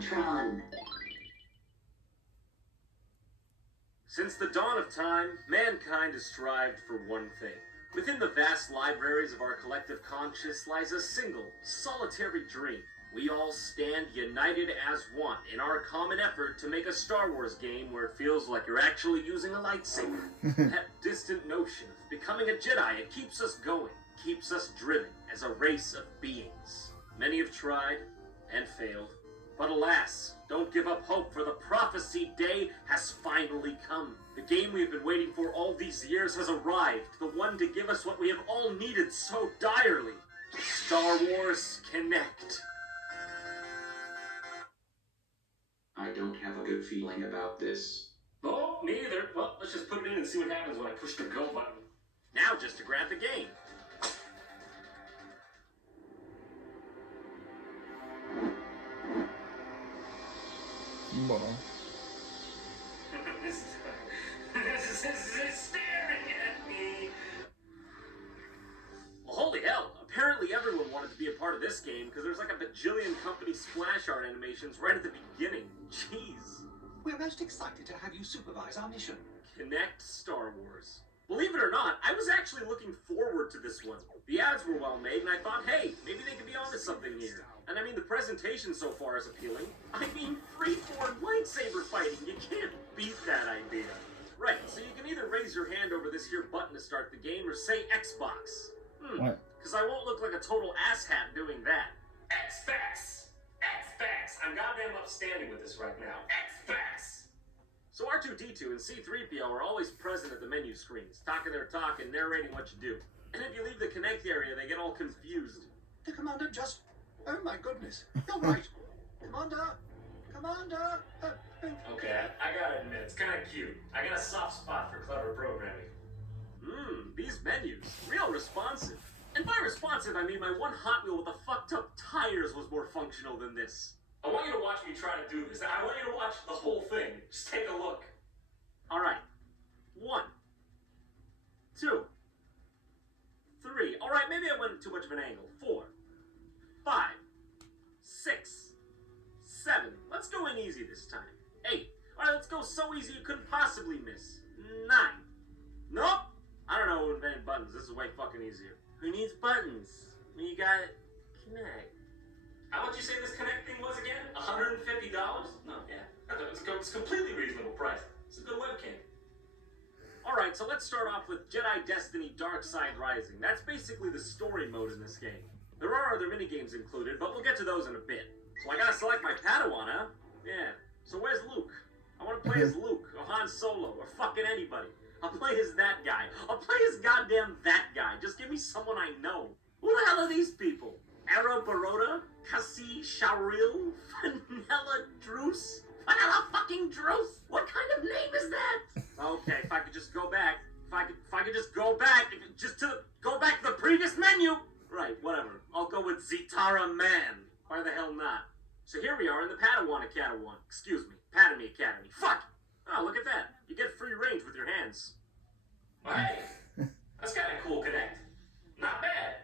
tron. Since the dawn of time, mankind has strived for one thing. Within the vast libraries of our collective conscious lies a single, solitary dream. We all stand united as one in our common effort to make a Star Wars game where it feels like you're actually using a lightsaber. That distant notion of becoming a Jedi, it keeps us going, keeps us driven as a race of beings. Many have tried and failed, but alas, don't give up hope, for the prophesied day has finally come. The game we've been waiting for all these years has arrived, the one to give us what we have all needed so direly. Star Wars Connect. I don't have a good feeling about this. Oh, me either. Well, let's just put it in and see what happens when I push the go button. Now just to grab the game. Bro. This is staring at me. Well, holy hell. Apparently everyone wanted to be a part of this game because there's like a bajillion company splash art animations right at the beginning. Jeez. We're most excited to have you supervise our mission. Connect Star Wars. Believe it or not, I was actually looking forward to this one. The ads were well made, and I thought, hey, maybe they could be onto something here. And I mean, the presentation so far is appealing. I mean, free-form lightsaber fighting, you can't beat that idea. Right, so you can either raise your hand over this here button to start the game, or say Xbox. What? Because I won't look like a total asshat doing that. Xbox! Xbox! I'm goddamn upstanding with this right now. Xbox! So R2-D2 and C-3PO are always present at the menu screens, talking their talk and narrating what you do. And if you leave the Connect area, they get all confused. The commander just... Oh my goodness. You're right. Commander! Commander! Okay, I gotta admit, it's kinda cute. I got a soft spot for clever programming. These menus, real responsive. And by responsive, I mean my one Hot Wheel with the fucked up tires was more functional than this. I want you to watch me try to do this. I want you to watch the whole thing. Just take a look. Alright. 1, 2, 3. Alright, maybe I went too much of an angle. 4, 5, 6, 7. Let's go in easy this time. 8. Alright, let's go so easy you couldn't possibly miss. 9. Nope. I don't know who invented buttons. This is way fucking easier. Who needs buttons when you got Connect? How much you say this Connect thing was again? $150? No, yeah. It's a completely reasonable price. It's a good webcam. Alright, so let's start off with Jedi Destiny Dark Side Rising. That's basically the story mode in this game. There are other minigames included, but we'll get to those in a bit. So I gotta select my Padawan, huh? Yeah. So where's Luke? I want to play as Luke, or Han Solo, or fucking anybody. I'll play as that guy. I'll play as goddamn that guy. Just give me someone I know. Who the hell are these people? Ara Baroda? Cassie Shauril? Vanilla Druce? Vanilla fucking Druce? What kind of name is that? Okay, if I could just go back. If I could just go back. Go back to the previous menu. Right, whatever. I'll go with Zitara Man. Why the hell not? So here we are in the Padawan Academy. Excuse me, Padme Academy. Fuck! Oh, look at that. You get free range with your hands. Hey, that's kind of cool Connect. Not bad.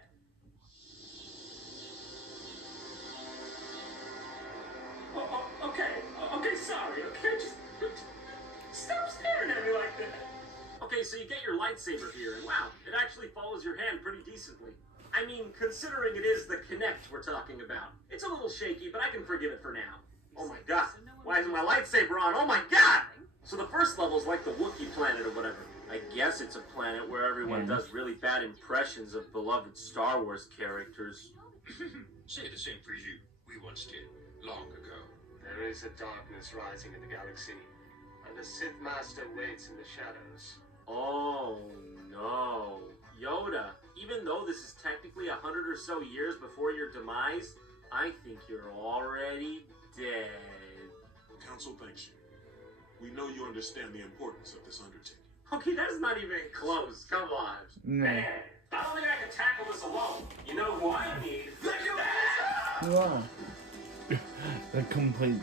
Okay, sorry. Okay, just stop staring at me like that. Okay, so you get your lightsaber here, and wow, it actually follows your hand pretty decently. I mean, considering it is the Connect we're talking about. It's a little shaky, but I can forgive it for now. Oh my god, why isn't my lightsaber on? Oh my god! So the first level's like the Wookiee planet or whatever. I guess it's a planet where everyone does really bad impressions of beloved Star Wars characters. Say the same for you. We once did, long ago. There is a darkness rising in the galaxy, and the Sith Master waits in the shadows. Oh no. Yoda, even though this is technically 100 or so years before your demise, I think you're already dead. Council thanks you. We know you understand the importance of this undertaking. Okay, that's not even close. Come on. Man, I don't think I can tackle this alone. You know who I need? Wow. The complete.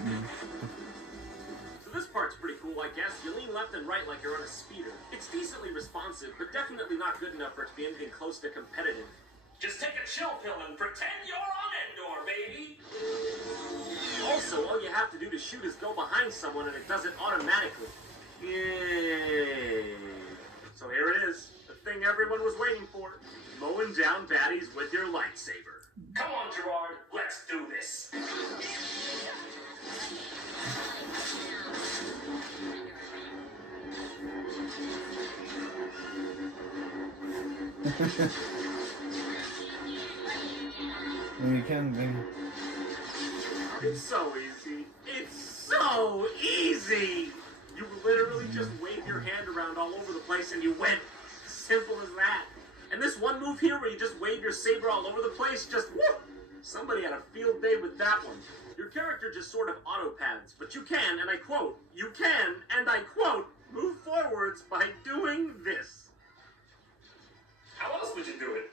So this part's pretty cool, I guess. You lean left and right like you're on a speeder. It's decently responsive, but definitely not good enough for it to be anything close to competitive. Just take a chill pill and pretend you're on Endor, baby! Also, all you have to do to shoot is go behind someone and it does it automatically. Yay. So here it is, the thing everyone was waiting for. Mowing down baddies with your lightsaber. Come on, Gerard. Let's do this. You can be. It's so easy. It's so easy! You literally just wave your hand around all over the place and you win. Simple as that. And this one move here where you just wave your saber all over the place, just whoop! Somebody had a field day with that one. Your character just sort of auto-pads, but you can, and I quote, you can, and I quote, move forwards by doing this. How else would you do it?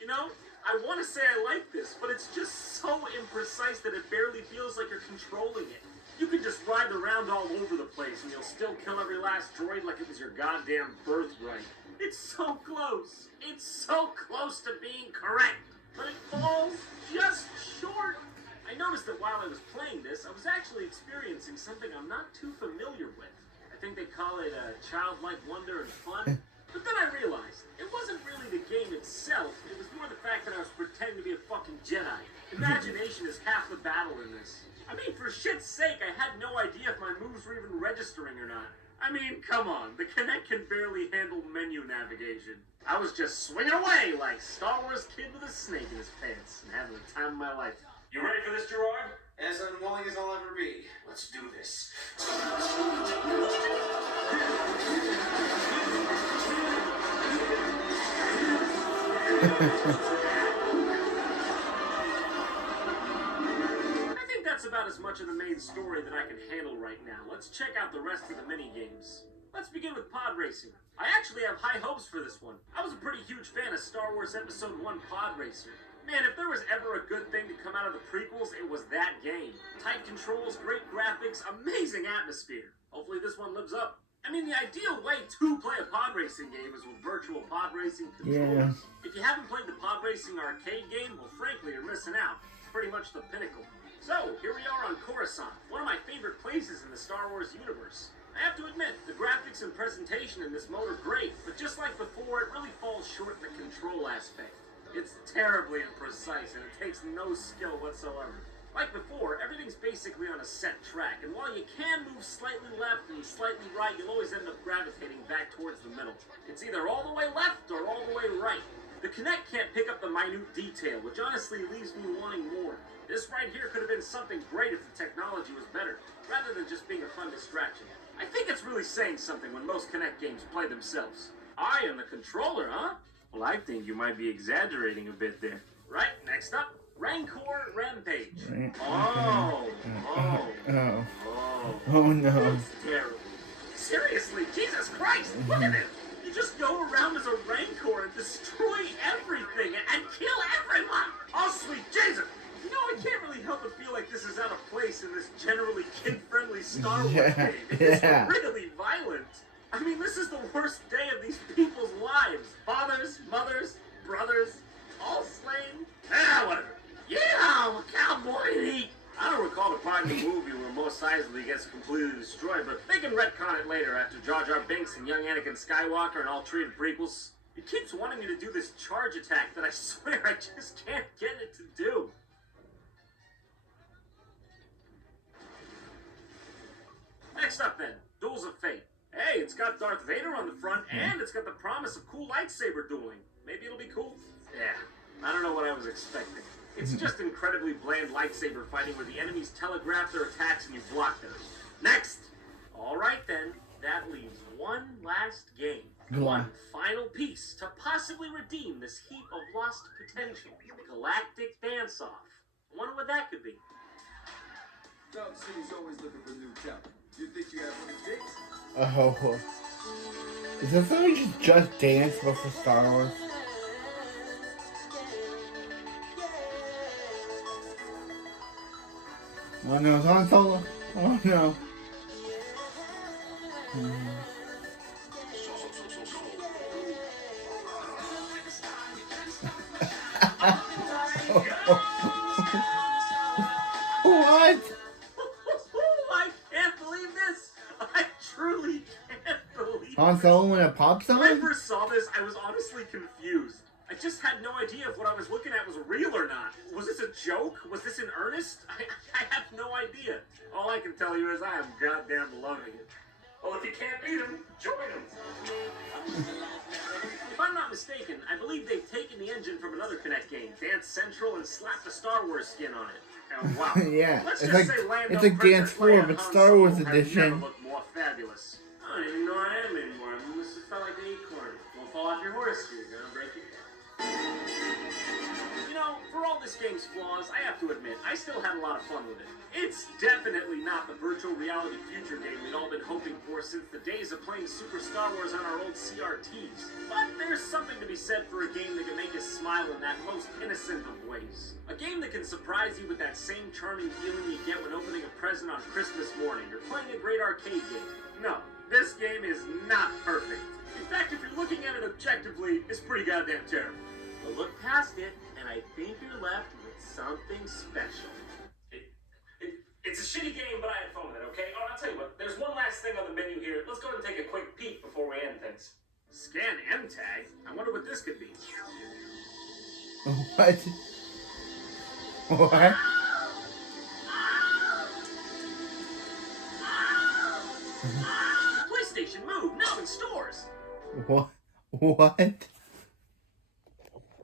You know, I want to say I like this, but it's just so imprecise that it barely feels like you're controlling it. You can just ride around all over the place and you'll still kill every last droid like it was your goddamn birthright. It's so close. It's so close to being correct, but it falls just short. I noticed that while I was playing this, I was actually experiencing something I'm not too familiar with. I think they call it a childlike wonder and fun. But then I realized, it wasn't really the game itself, it was more the fact that I was pretending to be a fucking Jedi. Imagination is half the battle in this. I mean, for shit's sake, I had no idea if my moves were even registering or not. I mean, come on, the Kinect can barely handle menu navigation. I was just swinging away like Star Wars kid with a snake in his pants and having the time of my life. You ready for this, Gerard? As unwilling as I'll ever be. Let's do this. I think that's about as much of the main story that I can handle right now. Let's check out the rest of the mini-games. Let's begin with pod racing. I actually have high hopes for this one. I was a pretty huge fan of Star Wars Episode 1 Pod Racer. Man, if there was ever a good thing to come out of the prequels, it was that game. Tight controls, great graphics, amazing atmosphere. Hopefully this one lives up. I mean, the ideal way to play a pod racing game is with virtual pod racing controls. Yeah. If you haven't played the pod racing arcade game, well, frankly, you're missing out. It's pretty much the pinnacle. So, here we are on Coruscant, one of my favorite places in the Star Wars universe. I have to admit, the graphics and presentation in this mode are great, but just like before, it really falls short in the control aspect. It's terribly imprecise, and it takes no skill whatsoever. Like before, everything's basically on a set track, and while you can move slightly left and slightly right, you'll always end up gravitating back towards the middle. It's either all the way left or all the way right. The Kinect can't pick up the minute detail, which honestly leaves me wanting more. This right here could have been something great if the technology was better, rather than just being a fun distraction. I think it's really saying something when most Kinect games play themselves. I am the controller, huh? Well, I think you might be exaggerating a bit there. Right, next up, Rancor Rampage. Oh no. That's terrible. Seriously, Jesus Christ, look at it! You just go around as a Rancor and destroy everything and kill everyone! Oh, sweet Jesus! You know, I can't really help but feel like this is out of place in this generally kid-friendly Star Wars game. It's really violent. I mean, this is the worst day of these people's lives. Fathers, mothers, brothers, all slain. Ah, whatever. Yeah, I'm a cowboy and eat. I don't recall the part in the movie where Mos Eisley gets completely destroyed, but they can retcon it later after Jar Jar Binks and young Anakin Skywalker and all three of the prequels. It keeps wanting me to do this charge attack that I swear I just can't get it to do. Next up then, Duels of Fate. Hey, it's got Darth Vader on the front, and it's got the promise of cool lightsaber dueling. Maybe it'll be cool? Yeah, I don't know what I was expecting. It's just incredibly bland lightsaber fighting where the enemies telegraph their attacks and you block them. Next! Alright then, that leaves one last game. One final piece to possibly redeem this heap of lost potential. Galactic Dance-Off. I wonder what that could be. Dark City's always looking for new talent. You think you have what it takes? Oh. Is this something just dance but for Star Wars? Oh no, it's on Solo. Oh no. console when it pops When I on? first saw this, I was honestly confused. I just had no idea if what I was looking at was real or not. Was this a joke? Was this in earnest? I have no idea. All I can tell you is I am goddamn loving it. Well, if you can't beat him, join him. If I'm not mistaken, I believe they've taken the engine from another Kinect game, Dance Central, and slapped a Star Wars skin on it. And wow. Yeah, Let's it's just like say Lando, it's like Princess Dance 4, Leia, but Han Star Solo Wars have edition. never looked more fabulous. I don't even know where I am anymore. This just felt like the acorn. Don't fall off your horse, you're gonna break your head. You know, for all this game's flaws, I have to admit, I still had a lot of fun with it. It's definitely not the virtual reality future game we'd all been hoping for since the days of playing Super Star Wars on our old CRTs. But there's something to be said for a game that can make us smile in that most innocent of ways. A game that can surprise you with that same charming feeling you get when opening a present on Christmas morning or playing a great arcade game. No, this game is not perfect. In fact, if you're looking at it objectively, it's pretty goddamn terrible. But look past it, and I think you're left with something special. It's a shitty game, but I had fun with it, okay? Oh, I'll tell you what, there's one last thing on the menu here. Let's go and take a quick peek before we end things. Scan M-Tag? I wonder what this could be. What? What? PlayStation Move, now in stores! What? What?